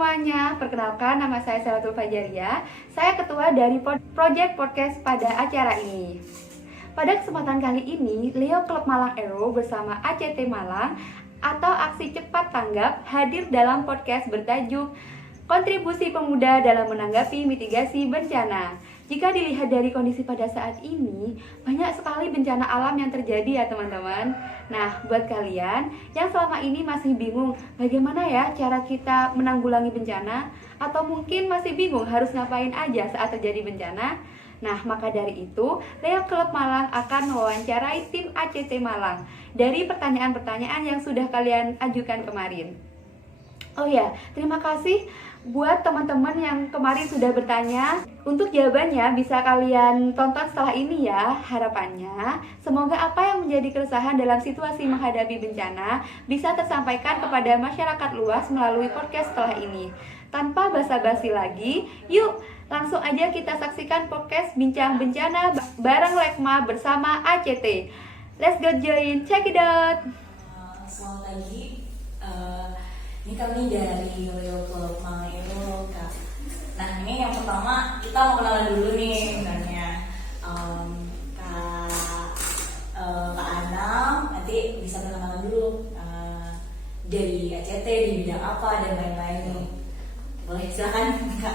semuanya, perkenalkan nama saya Selatul Fajaria. Saya ketua dari Project Podcast pada acara ini. Pada kesempatan kali ini, Leo Klub Malang Aero bersama ACT Malang atau Aksi Cepat Tanggap hadir dalam podcast bertajuk Kontribusi Pemuda dalam Menanggapi Mitigasi Bencana. Jika dilihat dari kondisi pada saat ini, banyak sekali bencana alam yang terjadi ya teman-teman. Nah, buat kalian yang selama ini masih bingung bagaimana ya cara kita menanggulangi bencana, atau mungkin masih bingung harus ngapain aja saat terjadi bencana, nah maka dari itu, Leo Klub Malang akan mewawancarai tim ACT Malang dari pertanyaan-pertanyaan yang sudah kalian ajukan kemarin. Oh ya, terima kasih buat teman-teman yang kemarin sudah bertanya. Untuk jawabannya bisa kalian tonton setelah ini ya. Harapannya semoga apa yang menjadi keresahan dalam situasi menghadapi bencana bisa tersampaikan kepada masyarakat luas melalui podcast setelah ini. Tanpa basa-basi lagi, yuk langsung aja kita saksikan podcast Bincang Bencana bareng Lekma bersama ACT. Let's go join, check it out. Selamat pagi. Ini kami dari Leo Klub Malang Aero, Kak. Nah, ini yang pertama kita mau kenalan dulu nih sebenarnya. Kak Anam, nanti bisa perkenalan dulu dari ACT di bidang apa dan lain-lain nih. Boleh silakan Kak.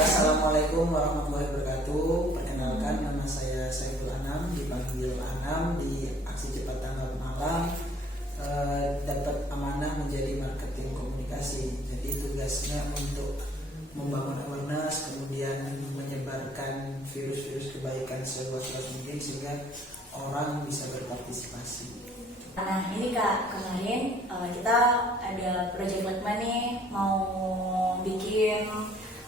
Assalamualaikum warahmatullahi wabarakatuh. Perkenalkan, nama saya Saiful Anam, dipanggil Anam di Aksi Cepat Tanggap Malang. Dapat amanah menjadi marketing komunikasi. Jadi tugasnya untuk membangun awareness, kemudian menyebarkan virus-virus kebaikan seluas-luas mungkin sehingga orang bisa berpartisipasi. Nah ini Kak, kemarin kita ada Project Lekma nih mau bikin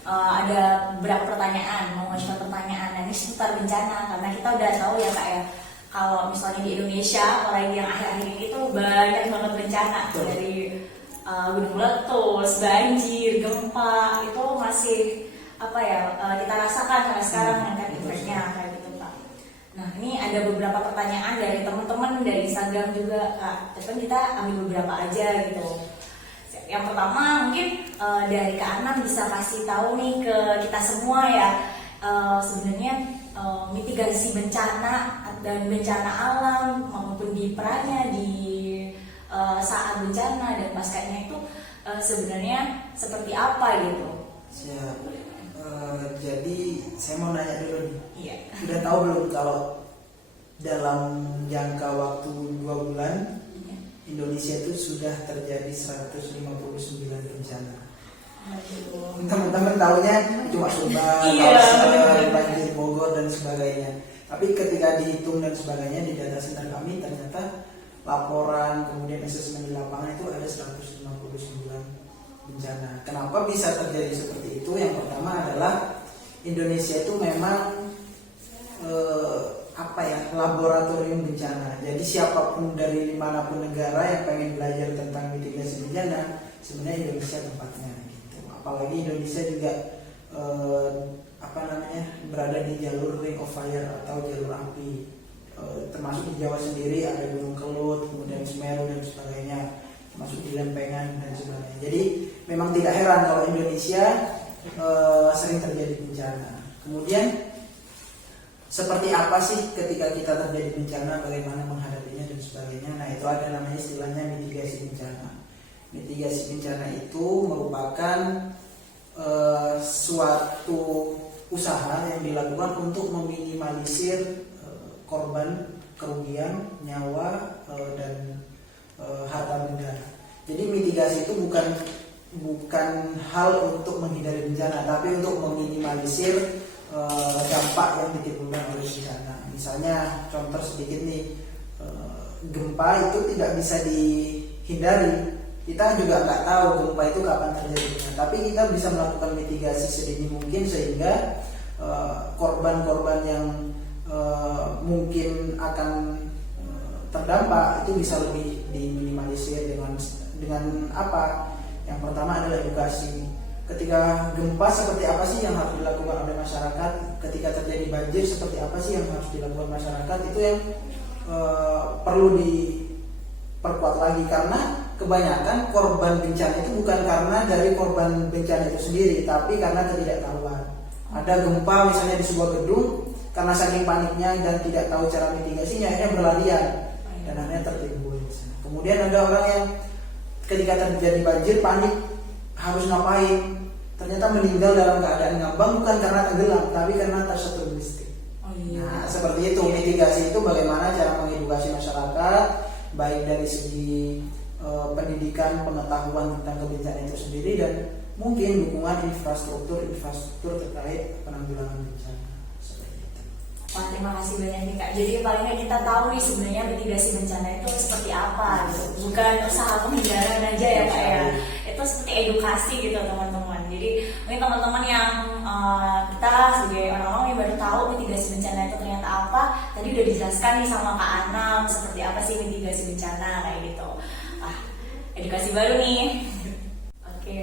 ada beberapa pertanyaan, mau mengajukan pertanyaan. Nah ini seputar bencana, karena kita udah tahu ya Kak ya, kalau misalnya di Indonesia, apalagi yang akhir-akhir ini tuh banyak banget bencana. Dari gunung meletus, banjir, gempa, itu masih kita rasakan sampai sekarang kan efeknya kayak gitu Pak. Nah ini ada beberapa pertanyaan dari teman-teman dari Instagram juga Kak, tapi kita ambil beberapa aja gitu. Yang pertama mungkin dari Kak Anam bisa kasih tahu nih ke kita semua ya, sebenarnya mitigasi bencana dan bencana alam maupun di perannya di saat bencana dan paskanya itu sebenarnya seperti apa gitu. Siap. Jadi saya mau nanya dulu nih. Iya. Sudah tahu belum kalau dalam jangka waktu 2 bulan Indonesia itu sudah terjadi 159 bencana. Teman-teman tahunya cuma Subang, banjir Bogor dan sebagainya. Tapi ketika dihitung dan sebagainya di data center kami, ternyata laporan kemudian asesmen di lapangan itu ada 159 bencana. Kenapa bisa terjadi seperti itu? Yang pertama adalah Indonesia itu memang laboratorium bencana. Jadi siapapun dari manapun negara yang pengen belajar tentang mitigasi bencana, sebenarnya Indonesia tempatnya gitu. Apalagi Indonesia juga berada di jalur ring of fire atau jalur api, termasuk di Jawa sendiri ada Gunung Kelut, kemudian Semeru dan sebagainya, termasuk di lempengan dan sebagainya. Jadi memang tidak heran kalau Indonesia sering terjadi bencana. Kemudian seperti apa sih ketika kita terjadi bencana, bagaimana menghadapinya dan sebagainya. Nah itu ada namanya istilahnya mitigasi bencana. Mitigasi bencana itu merupakan suatu usaha yang dilakukan untuk meminimalisir korban, kerugian, nyawa dan harta benda. Jadi mitigasi itu bukan hal untuk menghindari bencana, tapi untuk meminimalisir dampak yang ditimbulkan oleh bencana. Misalnya contoh sedikit nih, gempa itu tidak bisa dihindari. Kita juga nggak tahu gempa itu kapan terjadinya, tapi kita bisa melakukan mitigasi sedini mungkin sehingga korban-korban yang mungkin akan terdampak itu bisa lebih diminimalisir dengan apa? Yang pertama adalah edukasi. Ketika gempa seperti apa sih yang harus dilakukan oleh masyarakat? Ketika terjadi banjir seperti apa sih yang harus dilakukan masyarakat? Itu yang perlu perkuat lagi, karena kebanyakan korban bencana itu bukan karena dari korban bencana itu sendiri, tapi karena ketidaktahuan. Ada gempa misalnya di sebuah gedung, karena saking paniknya dan tidak tahu cara mitigasinya, akhirnya berlarian dan akhirnya tertimbun. Kemudian ada orang yang ketika terjadi banjir panik harus ngapain, ternyata meninggal dalam keadaan ngambang bukan karena tenggelam, tapi karena tersetrum listrik. Nah, seperti itu. Mitigasi itu bagaimana cara mengedukasi masyarakat, baik dari segi pendidikan, pengetahuan tentang kebencanaan itu sendiri, dan mungkin dukungan infrastruktur terkait penanggulangan bencana. Seperti itu. Wah, terima kasih banyak nih Kak. Jadi paling nggak kita tahu nih sebenarnya mitigasi bencana itu seperti apa gitu. Bukan usaha penghindaran aja ya Kak ya. Itu seperti edukasi gitu teman-teman. Jadi mungkin teman-teman yang kita sebagai orang-orang yang baru tahu mitigasi bencana itu ternyata apa, tadi udah dijelaskan nih sama Kak Anam seperti apa sih mitigasi bencana kayak gitu. Edukasi baru nih. Oke.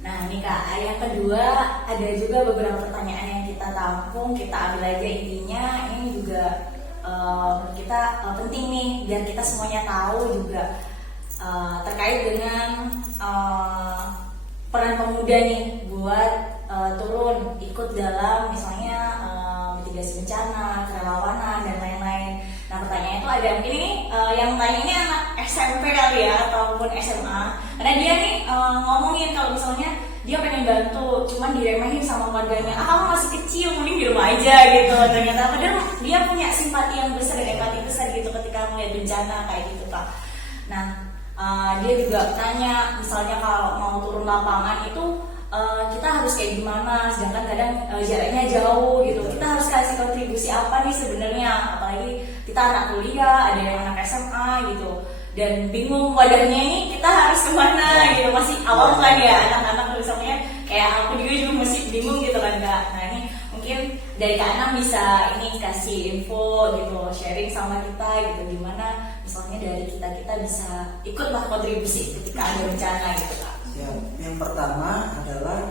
Nah nih Kak, yang kedua ada juga beberapa pertanyaan yang kita tampung, kita ambil aja intinya. Ini juga menurut kita penting nih biar kita semuanya tahu juga terkait dengan peran pemuda nih buat turun ikut dalam misalnya mitigasi bencana, kerelawanan dan lain-lain. Nah pertanyaan itu ada mungkin ini yang tanya ini anak SMP kali ya ataupun SMA, karena dia nih ngomongin kalau misalnya dia pengen bantu, cuman diremehin sama keluarganya, kamu masih kecil, mending di rumah aja gitu. Ternyata padahal dia punya simpati yang besar dan empati besar gitu ketika melihat bencana kayak gitu Kak. Nah dia juga tanya misalnya kalau mau turun lapangan itu kita harus kayak gimana, sedangkan kadang jaraknya jauh gitu. Kita harus kasih kontribusi apa nih sebenarnya, apalagi kita anak kuliah, ada yang anak SMA gitu, dan bingung wadahnya ini kita harus kemana gitu, masih awam kan ya anak-anak misalnya kayak aku juga masih bingung gitu kan Kak. Nah ini mungkin dari Kak Anam bisa ini kasih info gitu, sharing sama kita gitu, gimana misalnya dari kita bisa ikutlah kontribusi ketika ada bencana gitu Kak. Ya, yang pertama adalah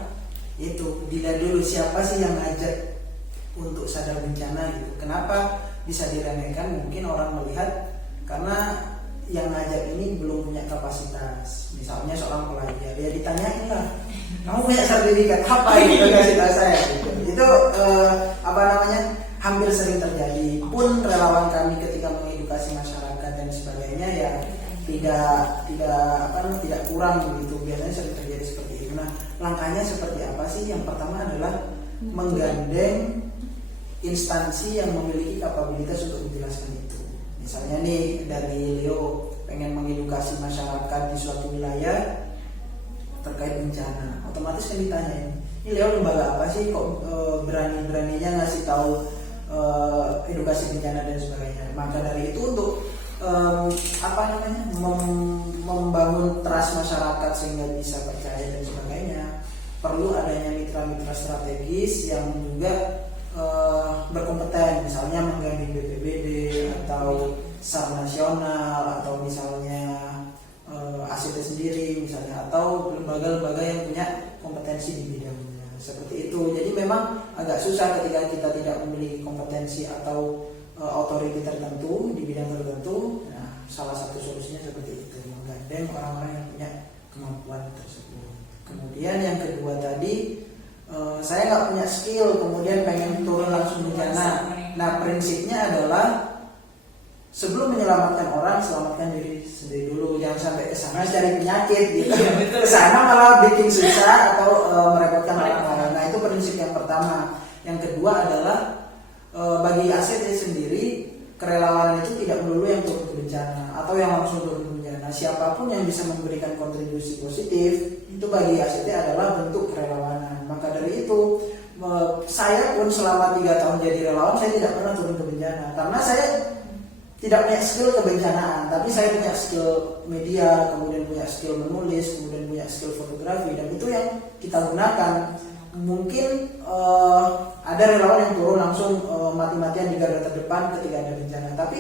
itu dilihat dulu siapa sih yang ngajak untuk sadar bencana gitu. Kenapa bisa diremehkan? Mungkin orang melihat karena yang ngajak ini belum punya kapasitas. Misalnya seorang pelajar, ya ditanyain lah, kamu punya sertifikat apa gitu, kasih tahu saya gitu. Itu hampir sering terjadi. Pun relawan kami ketika mengedukasi masyarakat dan sebagainya ya tidak kurang begitu, biasanya sering terjadi seperti itu. Nah, langkahnya seperti apa sih? Yang pertama adalah menggandeng instansi yang memiliki kapabilitas untuk menjelaskan itu. Misalnya nih dari Leo pengen mengedukasi masyarakat di suatu wilayah terkait bencana, otomatis kan ditanya, ini Leo lembaga apa sih kok berani-beraninya ngasih tahu edukasi bencana dan sebagainya. Maka dari itu untuk membangun trust masyarakat sehingga bisa percaya dan sebagainya, perlu adanya mitra-mitra strategis yang juga berkompeten, misalnya menggandeng BPBD atau SAR nasional atau misalnya ACT sendiri misalnya, atau lembaga-lembaga yang punya kompetensi di bidangnya seperti itu. Jadi memang agak susah ketika kita tidak memiliki kompetensi atau otoriti tertentu di bidang tertentu. Nah, salah satu solusinya seperti itu, menggandeng orang-orang yang punya kemampuan tersebut. Kemudian yang kedua tadi, saya nggak punya skill, kemudian pengen turun langsung bencana. Nah, prinsipnya adalah sebelum menyelamatkan orang, selamatkan diri sendiri dulu. Jangan sampai kesana cari penyakit gitu. Kesana malah bikin susah atau merepotkan orang lain. Nah, itu prinsip yang pertama. Yang kedua adalah bagi ACT sendiri, kerelawanan itu tidak melulu yang turun ke bencana atau yang langsung turun ke bencana. Siapapun yang bisa memberikan kontribusi positif itu bagi ACT adalah bentuk kerelawanan. Maka dari itu saya pun selama 3 tahun jadi relawan, saya tidak pernah turun ke bencana karena saya tidak punya skill kebencanaan, tapi saya punya skill media, kemudian punya skill menulis, kemudian punya skill fotografi, dan itu yang kita gunakan. Mungkin ada relawan yang turun langsung mati-matian di garda terdepan ketika ada bencana, tapi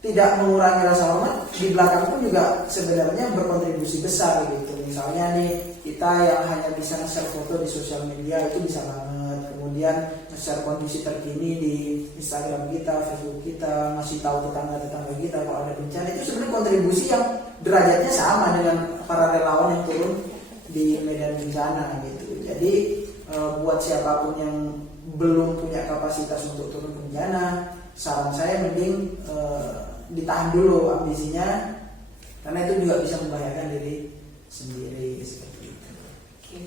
tidak mengurangi rasa hormat. Di belakang pun juga sebenarnya berkontribusi besar gitu. Misalnya nih, kita yang hanya bisa nge-share foto di sosial media itu bisa banget. Kemudian kemudian nge-share kondisi terkini di Instagram kita, Facebook kita, ngasih tahu tetangga-tetangga kita kalau ada bencana. Itu sebenarnya kontribusi yang derajatnya sama dengan para relawan yang turun di medan bencana gitu. Jadi buat siapapun yang belum punya kapasitas untuk turun ke bencana, saran saya mending ditahan dulu ambisinya, karena itu juga bisa membahayakan diri sendiri seperti itu. Oke,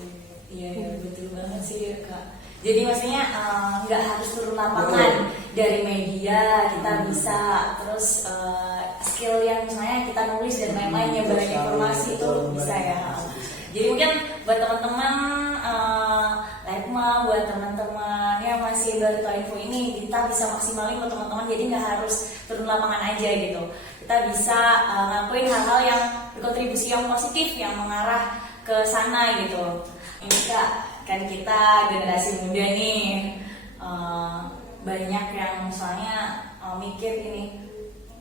iya betul banget sih Kak. Jadi maksudnya nggak harus turun lapangan dari media, kita bisa terus skill yang misalnya kita nulis dan lain-lain yang banyak informasi itu bisa ya. Jadi mungkin buat teman-teman Lekma, buat teman-teman yang masih baru tahu info ini, kita bisa maksimalin buat teman-teman. Jadi nggak harus turun lapangan aja gitu. Kita bisa ngelakuin hal-hal yang berkontribusi yang positif, yang mengarah ke sana gitu. Ini Kak, kan kita generasi muda nih, banyak yang misalnya mikir ini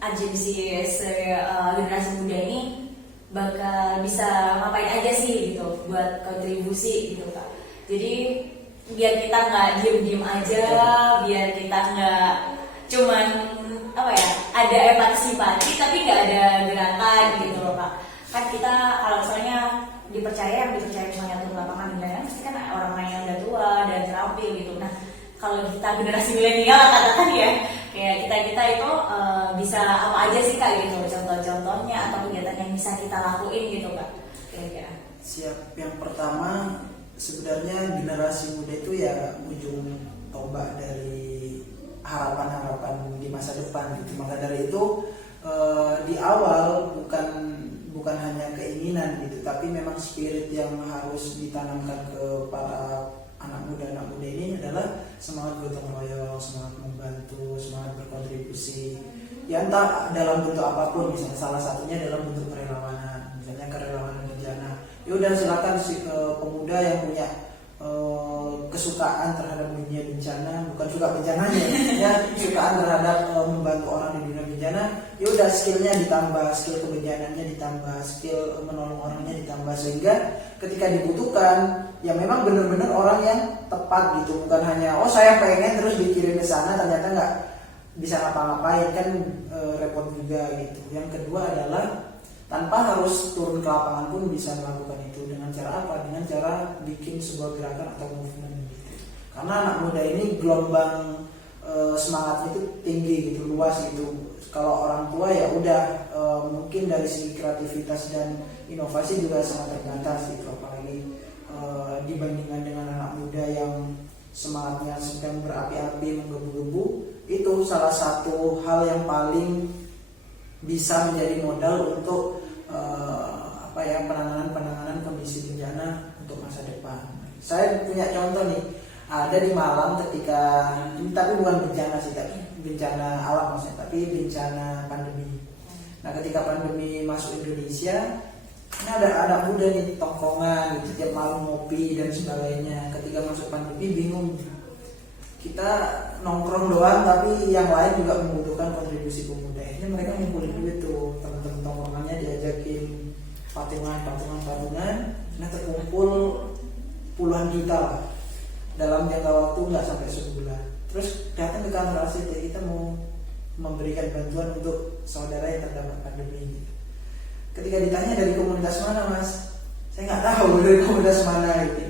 agensi generasi muda ini bakal bisa ngapain aja sih gitu buat kontribusi gitu Kak. Jadi biar kita nggak diem-diem aja, biar kita nggak cuman apa ya, ada empati tapi nggak ada gerakan gitu loh Kak. Kan kita kalau misalnya dipercaya misalnya turun lapangan dan pasti kan orang-orang yang udah tua dan terampil gitu. Nah kalau kita generasi milenial katakan ya, kayak kita itu bisa apa aja sih Kak gitu, contoh-contohnya atau kegiatan yang bisa kita lakuin gitu Kak kira-kira. Siap. Yang pertama sebenarnya generasi muda itu ya ujung tombak dari harapan-harapan di masa depan gitu. Maka dari itu di awal bukan hanya keinginan gitu, tapi memang spirit yang harus ditanamkan ke para anak muda ini adalah semangat gotong royong, semangat membantu, semangat berkontribusi. Ya entah dalam bentuk apapun, misalnya salah satunya dalam bentuk kerelawanan, misalnya kerelawanan bencana. Ya udah silakan si pemuda yang punya kesukaan terhadap dunia bencana, bukan suka bencananya ya, kesukaan terhadap membantu orang di dunia bencana, ya udah skillnya ditambah, skill kebencananya ditambah, skill menolong orangnya ditambah, sehingga ketika dibutuhkan ya memang benar-benar orang yang tepat gitu, bukan hanya oh saya pengen terus dikirim ke sana ternyata nggak bisa ngapa-ngapain, kan repot juga gitu. Yang kedua adalah tanpa harus turun ke lapangan pun bisa melakukan itu. Dengan cara apa? Dengan cara bikin sebuah gerakan atau movement gitu. Karena anak muda ini gelombang semangatnya itu tinggi gitu, luas gitu. Kalau orang tua ya udah mungkin dari segi kreativitas dan inovasi juga sangat terbatas gitu. Apalagi dibandingkan dengan anak muda yang semangatnya sedang berapi-api, menggebu-gebu, itu salah satu hal yang paling bisa menjadi modal untuk penanganan kondisi bencana untuk masa depan. Saya punya contoh nih, ada di Malang ketika, tapi bukan bencana sih, tapi bencana alam maksudnya, tapi bencana pandemi. Nah ketika pandemi masuk Indonesia, ini ada anak muda nih tongkongan gitu, tiap malam ngopi dan sebagainya. Ketika masuk pandemi bingung, kita nongkrong doang tapi yang lain juga membutuhkan kontribusi pemuda. Akhirnya mereka ngumpulin duit tuh, teman-teman tongkrongannya diajakin patungan, nah terkumpul puluhan juta lah dalam jangka waktu nggak sampai sebulan. Terus datang ke kantor ACT, kita mau memberikan bantuan untuk saudara yang terdampak pandemi. Ketika ditanya dari komunitas mana mas, saya nggak tahu dari komunitas mana gitu.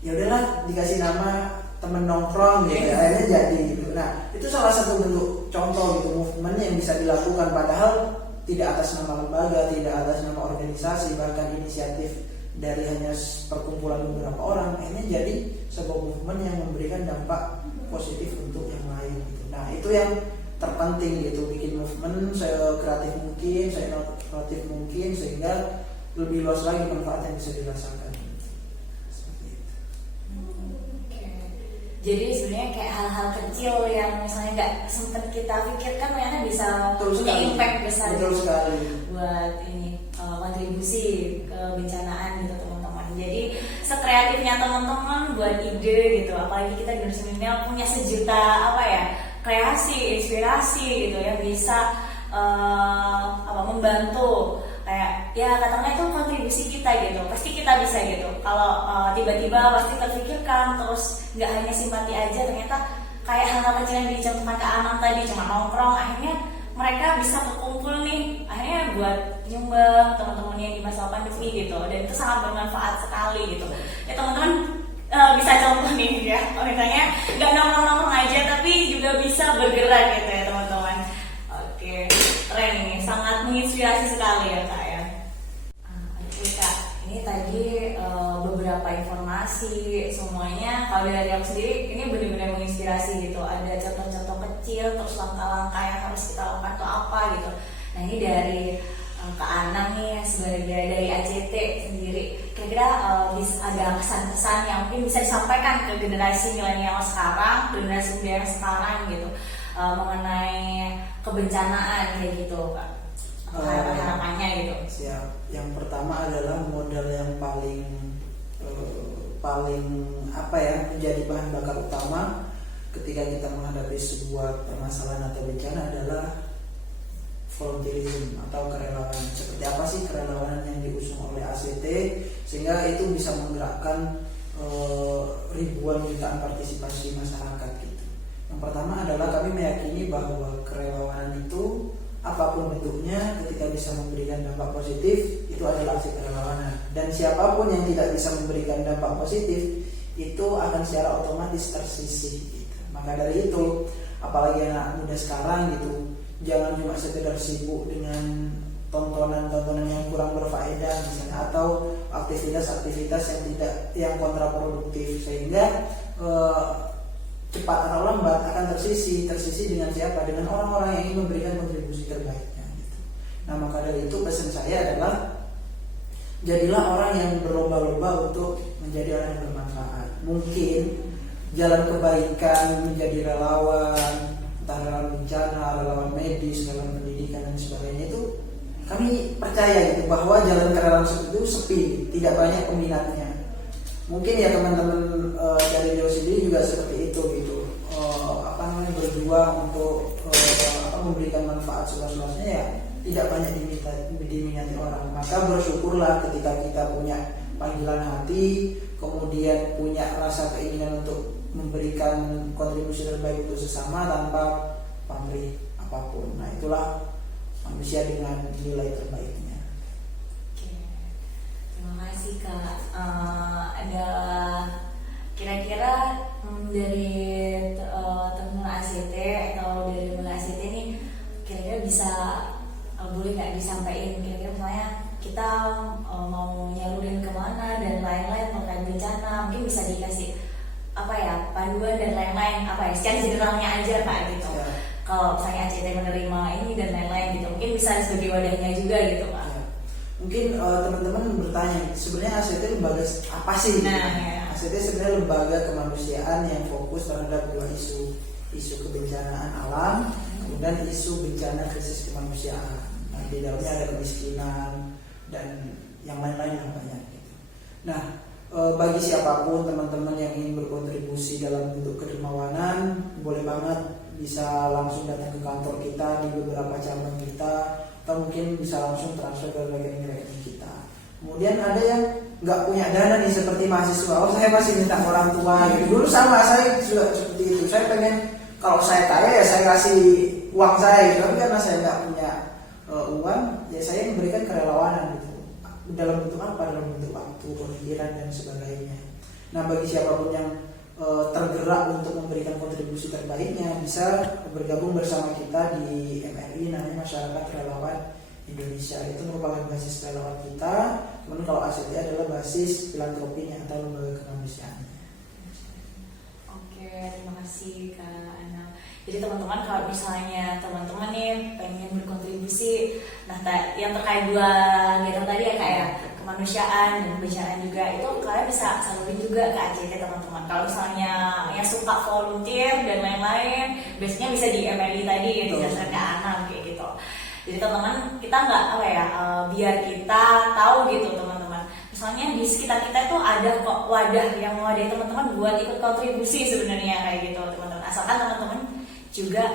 Ya udahlah dikasih nama temen nongkrong gitu, akhirnya jadi gitu. Nah itu salah satu bentuk contoh gitu movement yang bisa dilakukan, padahal tidak atas nama lembaga, tidak atas nama organisasi, bahkan inisiatif dari hanya perkumpulan beberapa orang, akhirnya jadi sebuah movement yang memberikan dampak positif untuk yang lain gitu. Nah itu yang terpenting gitu, bikin movement sekreatif mungkin, seinovatif mungkin, sehingga lebih luas lagi manfaat yang bisa dirasakan. Jadi sebenarnya kayak hal-hal kecil yang misalnya nggak sempat kita pikirkan ternyata bisa punya impact besar gitu buat ini kontribusi ke bencanaan gitu teman-teman. Jadi sekreatifnya teman-teman buat ide gitu, apalagi kita generasi milenial punya sejuta kreasi, inspirasi gitu yang bisa membantu kayak ya katakanlah itu kontribusi kita gitu, pasti kita bisa gitu. Kalau tiba-tiba pasti terpikirkan, terus nggak hanya simpati aja, ternyata kayak hal-hal kecil yang dicontohkan Kak Anang tadi, cuma nongkrong, akhirnya mereka bisa berkumpul nih, akhirnya buat nyumbang teman-teman yang di masa pandemi gitu, dan itu sangat bermanfaat sekali gitu. Ya teman-teman bisa contoh nih ya, misalnya nggak nongkrong-nongkrong aja tapi juga bisa bergerak gitu ya teman-teman. Oke, keren ini, sangat menginspirasi sekali ya Kak ya. Oke Kak, ini tadi beberapa informasi semuanya. Kalau dari aku sendiri ini benar-benar menginspirasi gitu. Ada contoh-contoh kecil, terus langkah-langkah yang harus kita lakukan itu apa gitu. Nah ini dari Kak Anang nih sebagai dari ACT sendiri, kira-kira ada kesan-kesan yang mungkin bisa disampaikan ke generasi milenial sekarang, generasi muda sekarang gitu, mengenai kebencanaan kayak gitu Kak, harapannya gitu. Siap. Yang pertama adalah modal yang paling menjadi bahan bakar utama ketika kita menghadapi sebuah permasalahan atau bencana adalah volunteerism atau kerelawanan. Seperti apa sih kerelawanan yang diusung oleh ACT sehingga itu bisa menggerakkan ribuan jutaan partisipasi masyarakat gitu. Yang pertama adalah kami meyakini bahwa kerelawanan itu apapun bentuknya ketika bisa memberikan dampak positif itu adalah aksi kerelawanan, dan siapapun yang tidak bisa memberikan dampak positif itu akan secara otomatis tersisih gitu. Maka dari itu apalagi anak muda sekarang gitu, jangan cuma sekedar sibuk dengan tontonan-tontonan yang kurang berfaedah misalnya, atau aktivitas-aktivitas yang kontraproduktif sehingga cepat atau lambat akan tersisi dengan siapa? Dengan orang-orang yang ingin memberikan kontribusi terbaiknya gitu. Nah maka dari itu pesan saya adalah jadilah orang yang berlomba-lomba untuk menjadi orang yang bermanfaat. Mungkin jalan kebaikan menjadi relawan, entah dalam bencana, relawan medis, dalam pendidikan dan sebagainya, itu kami percaya gitu bahwa jalan kerelawan itu sepi, tidak banyak peminatnya. Mungkin ya teman-teman dari Leo sendiri juga seperti itu gitu, berjuang untuk memberikan manfaat seluas-luasnya, ya tidak banyak diminati orang. Maka bersyukurlah ketika kita punya panggilan hati, kemudian punya rasa keinginan untuk memberikan kontribusi terbaik untuk sesama tanpa pamrih apapun. Nah itulah manusia dengan nilai terbaiknya. Oke, terima kasih Kak. Ada kira-kira dari teman ACT atau dari teman ACT ini kira-kira bisa boleh nggak disampaikan kira-kira misalnya kita mau nyalurin kemana dan lain-lain terkait bencana, mungkin bisa dikasih panduan dan lain-lain secara generalnya aja Pak gitu. Ya. Kalau misalnya ACT menerima ini dan lain-lain gitu, mungkin bisa sebagai wadahnya juga gitu Pak. Ya. Mungkin teman-teman bertanya sebenarnya ACT lembaga apa sih? Nah, ya. ACT sebenarnya lembaga kemanusiaan yang fokus terhadap dua isu kebencanaan alam, kemudian isu bencana krisis kemanusiaan. Nah, di dalamnya ada kemiskinan dan yang lain-lain yang banyak gitu. Nah, bagi siapapun teman-teman yang ingin berkontribusi dalam bentuk kedermawanan, boleh banget bisa langsung datang ke kantor kita di beberapa cabang kita, atau mungkin bisa langsung transfer ke rekening kita. Kemudian ada yang nggak punya dana nih seperti mahasiswa, saya masih minta orang tua gitu. Dulu sama saya juga seperti itu, saya pengen kalau saya kaya ya saya kasih uang saya gitu. Tapi karena saya nggak punya uang, ya saya memberikan kerelawanan gitu. Dalam bentuk apa? Dalam bentuk waktu, pemikiran dan sebagainya. Nah bagi siapapun yang tergerak untuk memberikan kontribusi terbaiknya, bisa bergabung bersama kita di MRI, namanya Masyarakat Relawan Indonesia. Itu merupakan basis relawan kita. Kemudian kalau ACT adalah basis filantropinya atau lembaga kemanusiaannya. Oke, terima kasih Kak Anang. Jadi teman-teman kalau misalnya teman-teman nih pengen berkontribusi, nah yang terkait dua gitu tadi ya kayak kemanusiaan dan kebencanaan juga, itu kalian bisa salurin juga ke ACT teman-teman. Kalau misalnya yang suka volunteer dan lain-lain, biasanya bisa di MRI tadi yang dijelaskan Kak Anang kayak gitu. Jadi teman-teman kita nggak biar kita tahu gitu teman-teman. Misalnya di sekitar kita itu ada kok wadah yang mewadahi teman-teman buat ikut kontribusi sebenarnya kayak gitu teman-teman. Asalkan teman-teman juga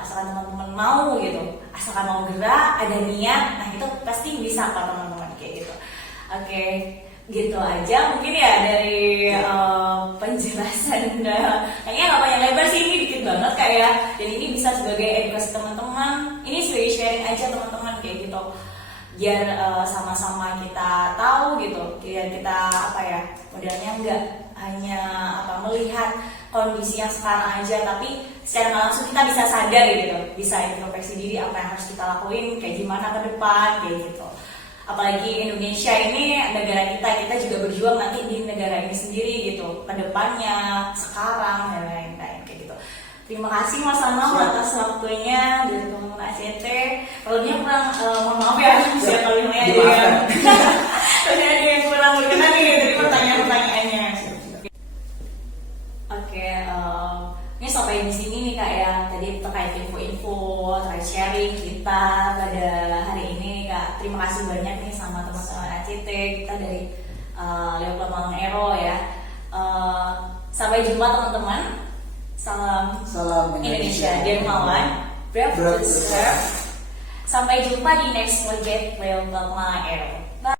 asalkan teman-teman mau gitu asalkan mau gerak, ada niat, nah itu pasti bisa kok teman-teman kayak gitu. Oke, gitu aja mungkin ya dari penjelasan. Kayaknya nggak banyak lebar sih, ini dikit banget kayak. Jadi ini bisa sebagai edukasi teman-teman. Ini sebagai sharing aja teman-teman kayak gitu. Biar sama-sama kita tahu gitu. Biar kita apa ya, modelnya nggak hanya melihat kondisi yang sekarang aja, tapi secara nggak langsung kita bisa sadar gitu, bisa introspeksi diri apa yang harus kita lakuin, kayak gimana ke depan kayak gitu. Apalagi Indonesia ini negara kita juga berjuang nanti di negara ini sendiri gitu, ke depannya, sekarang dan lain-lain kayak gitu. Terima kasih Mas Anam atas waktunya dari teman-teman ACT. Kalau dia kurang mohon maaf ya, siapa yang ada yang kurang berkenan nih dari pertanyaan-pertanyaannya. Oke, ini sampai di sini nih Kak ya. Tadi terkait info-info, terkait sharing kita pada hari ini Kak. Terima kasih banyak nih sama teman-teman ACT kita dari Leo Club Malang Aero ya. Sampai jumpa teman-teman. Salam Indonesia Dermawan, Brave to Serve. Sampai jumpa di next project Leo Club Malang Aero. Bye.